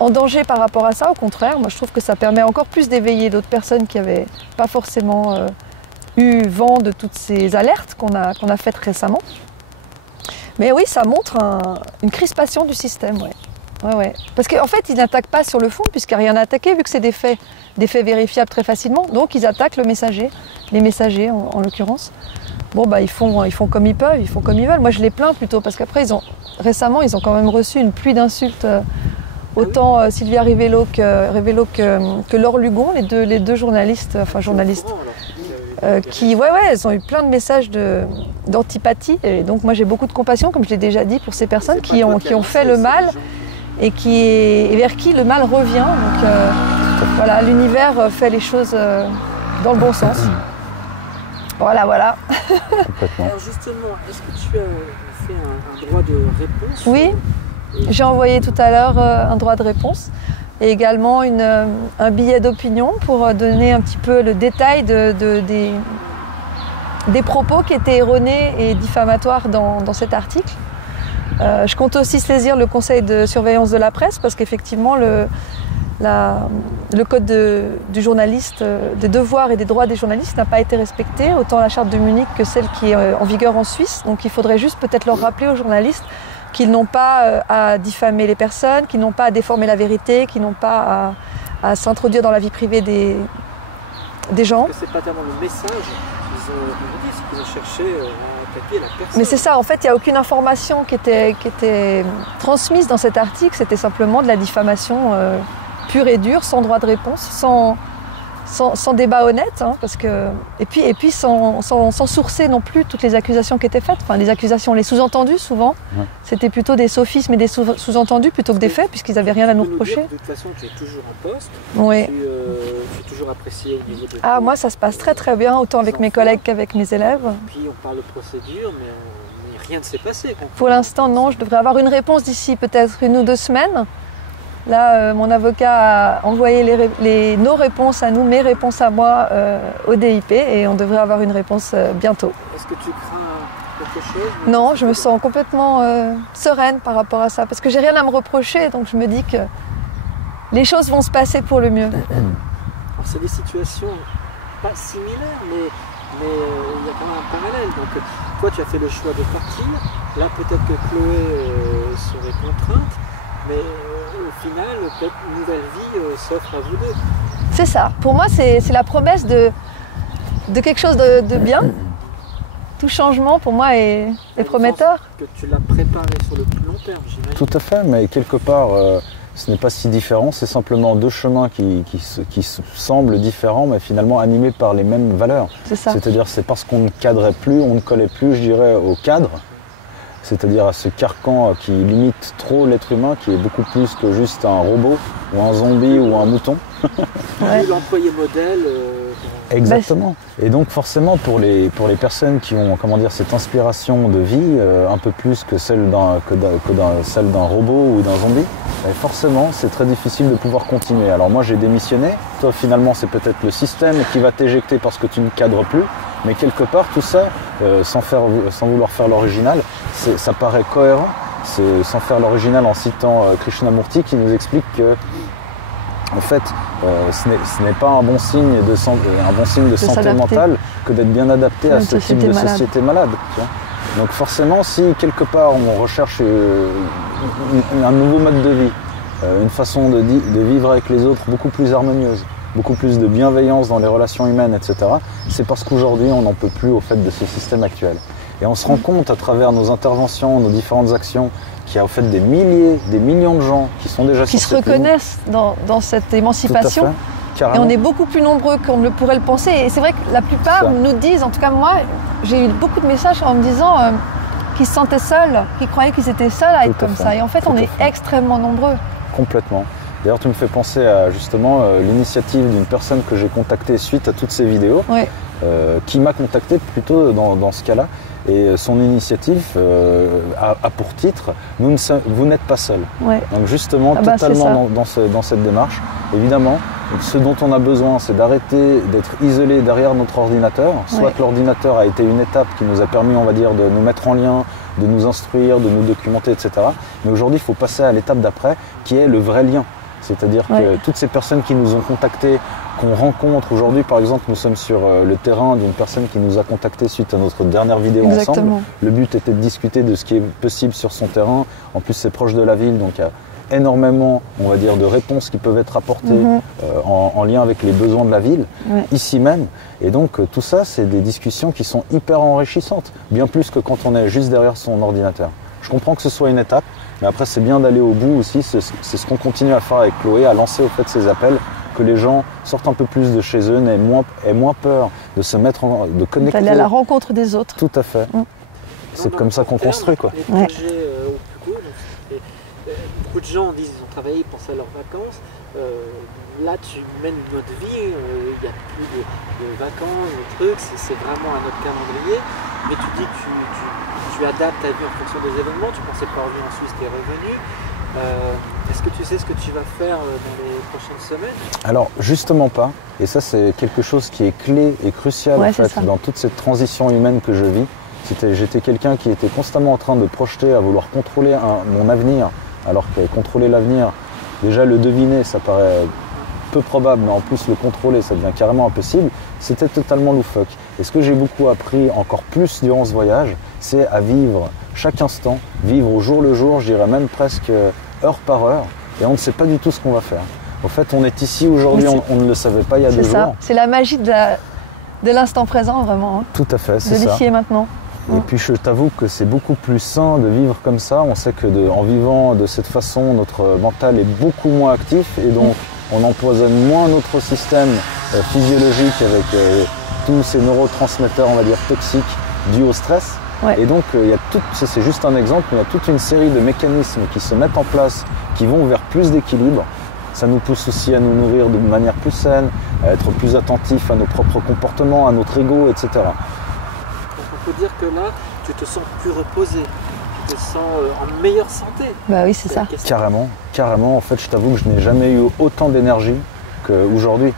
en danger par rapport à ça. Au contraire, moi, je trouve que ça permet encore plus d'éveiller d'autres personnes qui n'avaient pas forcément eu vent de toutes ces alertes qu'on a faites récemment. Mais oui, ça montre une crispation du système, ouais. Parce qu'en fait, ils n'attaquent pas sur le fond, puisqu'il n'y a rien à attaquer, vu que c'est des faits vérifiables très facilement. Donc, ils attaquent les messagers en l'occurrence. Ils font comme ils peuvent, ils font comme ils veulent. Moi, je les plains plutôt, parce qu'après, récemment, ils ont quand même reçu une pluie d'insultes, autant Sylvia Rivello que Laure Lugon, les deux journalistes, qui elles ont eu plein de messages d'antipathie. Et donc, moi, j'ai beaucoup de compassion, comme je l'ai déjà dit, pour ces personnes qui ont fait le mal et vers qui le mal revient. Donc, l'univers fait les choses dans le bon sens. Voilà. Alors justement, est-ce que tu as fait un droit de réponse? Oui, j'ai envoyé tout à l'heure un droit de réponse et également un billet d'opinion pour donner un petit peu le détail des propos qui étaient erronés et diffamatoires dans cet article. Je compte aussi saisir le conseil de surveillance de la presse parce qu'effectivement le code du journaliste, des devoirs et des droits des journalistes n'a pas été respecté, autant la charte de Munich que celle qui est en vigueur en Suisse. Donc il faudrait juste peut-être leur rappeler aux journalistes qu'ils n'ont pas à diffamer les personnes, qu'ils n'ont pas à déformer la vérité, qu'ils n'ont pas à s'introduire dans la vie privée des gens. Parce que c'est pas tellement le message qu'ils ont cherché à attaquer la personne. Mais c'est ça, en fait, il n'y a aucune information qui était transmise dans cet article, c'était simplement de la diffamation pure et dure, sans droit de réponse, sans débat honnête, parce que et puis sans sourcer non plus toutes les accusations qui étaient faites. Enfin, les accusations, les sous-entendus souvent, c'était plutôt des sophismes et des sous-entendus plutôt que des faits, puisqu'ils n'avaient rien à nous reprocher. De toute façon, tu es toujours en poste. Oui. Tu es toujours apprécié au niveau de. Moi, ça se passe très très bien, autant avec mes collègues qu'avec mes élèves. Puis on parle de procédure, mais rien ne s'est passé. Pour l'instant, non. Je devrais avoir une réponse d'ici peut-être 1 ou 2 semaines. Là, mon avocat a envoyé nos réponses à nous, mes réponses à moi au DIP et on devrait avoir une réponse bientôt. Est-ce que tu crains quelque chose? Non, je me sens complètement sereine par rapport à ça parce que j'ai rien à me reprocher, donc je me dis que les choses vont se passer pour le mieux. Alors, c'est des situations pas similaires, mais il y a quand même un parallèle. Donc toi, tu as fait le choix de partir. Là, peut-être que Chloé serait contrainte. Mais au final, peut-être une nouvelle vie s'offre à vous deux. C'est ça. Pour moi, c'est la promesse de quelque chose de bien. Tout changement, pour moi, est prometteur. Que tu l'as préparé sur le plus long terme, j'imagine. Tout à fait, mais quelque part, ce n'est pas si différent. C'est simplement 2 chemins qui semblent différents, mais finalement animés par les mêmes valeurs. C'est ça. C'est-à-dire, c'est parce qu'on ne cadrait plus, on ne collait plus, je dirais, au cadre. C'est-à-dire à ce carcan qui limite trop l'être humain, qui est beaucoup plus que juste un robot, ou un zombie, ou un mouton. L'employé modèle. Exactement. Et donc forcément pour les personnes qui ont cette inspiration de vie un peu plus que celle d'un robot ou d'un zombie, forcément c'est très difficile de pouvoir continuer. Alors moi j'ai démissionné, toi finalement c'est peut-être le système qui va t'éjecter parce que tu ne cadres plus, mais quelque part tout ça, sans vouloir faire l'original, ça paraît cohérent, sans faire l'original en citant Krishnamurti qui nous explique que en fait, ce n'est pas un bon signe de santé mentale que d'être bien adapté à ce type de société malade. Tu vois. Donc forcément, si quelque part on recherche un nouveau mode de vie, une façon de vivre avec les autres beaucoup plus harmonieuse, beaucoup plus de bienveillance dans les relations humaines, etc., c'est parce qu'aujourd'hui on n'en peut plus au fait de ce système actuel. Et on se rend compte à travers nos interventions, nos différentes actions, qu'il y a au fait des millions de gens qui sont déjà qui se reconnaissent dans cette émancipation. Et on est beaucoup plus nombreux qu'on ne pourrait le penser. Et c'est vrai que la plupart nous disent, en tout cas moi, j'ai eu beaucoup de messages en me disant qu'ils se sentaient seuls, qu'ils croyaient qu'ils étaient seuls à être comme ça. Et en fait, on est extrêmement nombreux. Complètement. D'ailleurs, tu me fais penser à justement l'initiative d'une personne que j'ai contactée suite à toutes ces vidéos, qui m'a contacté plutôt dans ce cas-là, Et son initiative a pour titre « Vous n'êtes pas seul Ouais. ». Donc justement, totalement dans cette démarche. Évidemment, ce dont on a besoin, c'est d'arrêter d'être isolé derrière notre ordinateur. Soit que l'ordinateur a été une étape qui nous a permis, on va dire, de nous mettre en lien, de nous instruire, de nous documenter, etc. Mais aujourd'hui, il faut passer à l'étape d'après, qui est le vrai lien. C'est-à-dire que toutes ces personnes qui nous ont contactés, qu'on rencontre aujourd'hui, par exemple, nous sommes sur le terrain d'une personne qui nous a contactés suite à notre dernière vidéo ensemble. Le but était de discuter de ce qui est possible sur son terrain. En plus, c'est proche de la ville, donc il y a énormément, on va dire, de réponses qui peuvent être apportées en lien avec les besoins de la ville, ici même. Et donc, tout ça, c'est des discussions qui sont hyper enrichissantes, bien plus que quand on est juste derrière son ordinateur. Je comprends que ce soit une étape, mais après, c'est bien d'aller au bout aussi. C'est ce qu'on continue à faire avec Chloé, à lancer au fait ces appels, que les gens sortent un peu plus de chez eux, aient moins peur de se mettre, de connecter. D'aller à la rencontre des autres. Tout à fait. C'est comme ça qu'on construit, quoi. Les projets au plus cool, beaucoup de gens disent qu'ils ont travaillé, ils pensent à leurs vacances. Là, tu mènes une autre vie, il n'y a plus de vacances, de trucs, c'est vraiment un autre calendrier. Mais tu dis que tu adaptes ta vie en fonction des événements. Tu pensais pas revenir en Suisse, tu es revenu. Est-ce que tu sais ce que tu vas faire dans les prochaines semaines? Alors, justement pas. Et ça, c'est quelque chose qui est clé et crucial en fait, dans toute cette transition humaine que je vis. J'étais quelqu'un qui était constamment en train de projeter, à vouloir contrôler mon avenir, alors que contrôler l'avenir, déjà le deviner, ça paraît peu probable, mais en plus le contrôler, ça devient carrément impossible. C'était totalement loufoque. Et ce que j'ai beaucoup appris, encore plus durant ce voyage, c'est à vivre chaque instant, vivre au jour le jour, je dirais même presque heure par heure, et on ne sait pas du tout ce qu'on va faire. En fait, on est ici aujourd'hui, on ne le savait pas il y a 2 jours. C'est la magie de l'instant présent, vraiment. Hein. Tout à fait, c'est ça. De l'ici et maintenant. Et puis je t'avoue que c'est beaucoup plus sain de vivre comme ça. On sait que en vivant de cette façon, notre mental est beaucoup moins actif et donc on empoisonne moins notre système physiologique avec tous ces neurotransmetteurs, on va dire, toxiques dus au stress. Et donc, ça c'est juste un exemple, mais il y a toute une série de mécanismes qui se mettent en place, qui vont vers plus d'équilibre. Ça nous pousse aussi à nous nourrir de manière plus saine, à être plus attentif à nos propres comportements, à notre ego, etc. On peut dire que là, tu te sens plus reposé, tu te sens en meilleure santé. Bah oui, c'est ça. Carrément. En fait, je t'avoue que je n'ai jamais eu autant d'énergie qu'aujourd'hui.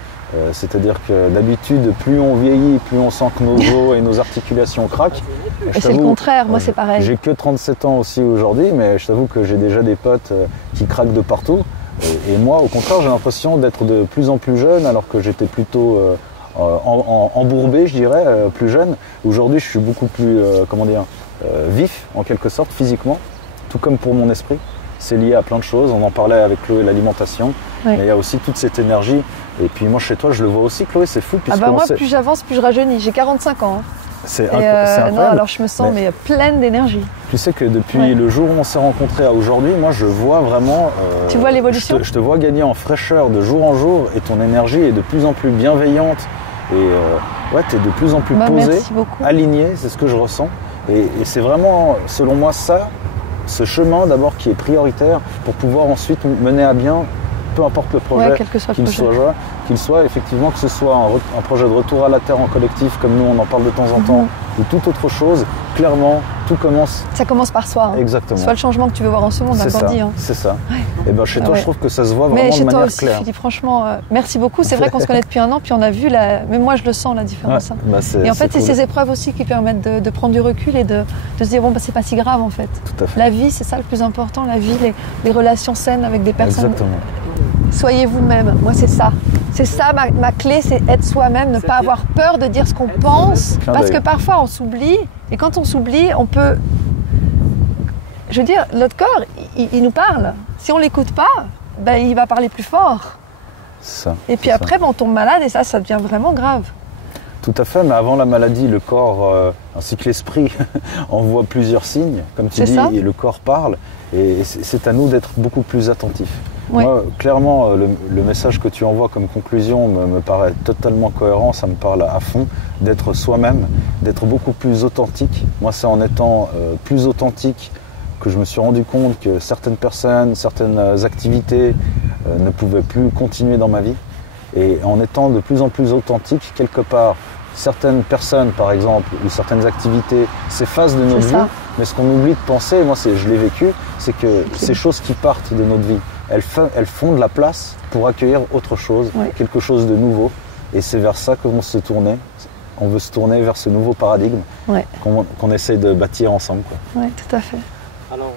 C'est-à-dire que d'habitude, plus on vieillit, plus on sent que nos os et nos articulations craquent. Et c'est le contraire, moi c'est pareil. J'ai que 37 ans aussi aujourd'hui, mais je t'avoue que j'ai déjà des potes qui craquent de partout. Et moi, au contraire, j'ai l'impression d'être de plus en plus jeune, alors que j'étais plutôt embourbé, je dirais, plus jeune. Aujourd'hui, je suis beaucoup plus, vif, en quelque sorte, physiquement, tout comme pour mon esprit. C'est lié à plein de choses. On en parlait avec Chloé, l'alimentation. Mais il y a aussi toute cette énergie. Et puis moi, chez toi, je le vois aussi, Chloé, c'est fou. Moi, plus j'avance, plus je rajeunis. J'ai 45 ans. C'est incroyable. Non, alors je me sens pleine d'énergie. Tu sais que depuis le jour où on s'est rencontrés à aujourd'hui, moi, je vois vraiment... tu vois l'évolution? Je te vois gagner en fraîcheur de jour en jour et ton énergie est de plus en plus bienveillante. Et tu es de plus en plus posée, alignée, c'est ce que je ressens. Et c'est vraiment, selon moi, ce chemin d'abord qui est prioritaire pour pouvoir ensuite mener à bien, peu importe le projet, qu'il soit effectivement, que ce soit un projet de retour à la terre en collectif, comme nous on en parle de temps en temps, ou toute autre chose, clairement, tout commence... Ça commence par soi. Hein. Exactement. Soit le changement que tu veux voir en ce monde, d'accord dit. Hein. C'est ça. Et ben chez toi, je trouve que ça se voit vraiment de manière claire. Mais chez toi aussi, Philippe, franchement, merci beaucoup. C'est vrai qu'on se connaît depuis 1 an, puis on a vu, même moi je le sens, la différence. Et en fait, c'est ces épreuves aussi qui permettent de prendre du recul et de se dire, c'est pas si grave en fait. Tout à fait. La vie, c'est ça le plus important, la vie, les relations saines avec des personnes. Exactement. Soyez vous-même, moi c'est ça. C'est ça ma clé, c'est être soi-même, ne pas avoir peur de dire ce qu'on pense. Parce que parfois on s'oublie, et quand on s'oublie, on peut... Je veux dire, notre corps, il nous parle. Si on ne l'écoute pas, il va parler plus fort. Ça, et puis après, on tombe malade, et ça devient vraiment grave. Tout à fait, mais avant la maladie, le corps ainsi que l'esprit envoient plusieurs signes. Comme tu dis, et le corps parle, et c'est à nous d'être beaucoup plus attentifs. Moi, clairement, le message que tu envoies comme conclusion me paraît totalement cohérent, ça me parle à fond, d'être soi-même, d'être beaucoup plus authentique. Moi, c'est en étant plus authentique que je me suis rendu compte que certaines personnes, certaines activités ne pouvaient plus continuer dans ma vie. Et en étant de plus en plus authentique, quelque part, certaines personnes, par exemple, ou certaines activités s'effacent de notre vie, mais ce qu'on oublie de penser, moi je l'ai vécu, c'est que ces choses qui partent de notre vie, elles font de la place pour accueillir autre chose, quelque chose de nouveau. Et c'est vers ça qu'on se tournait. On veut se tourner vers ce nouveau paradigme qu'on essaie de bâtir ensemble. Oui, tout à fait. Alors,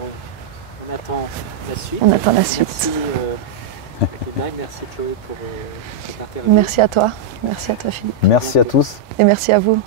on attend la suite. On attend la suite. Merci Chloé pour cette interview. Merci à toi. Merci à toi Philippe. Merci à tous. Et merci à vous.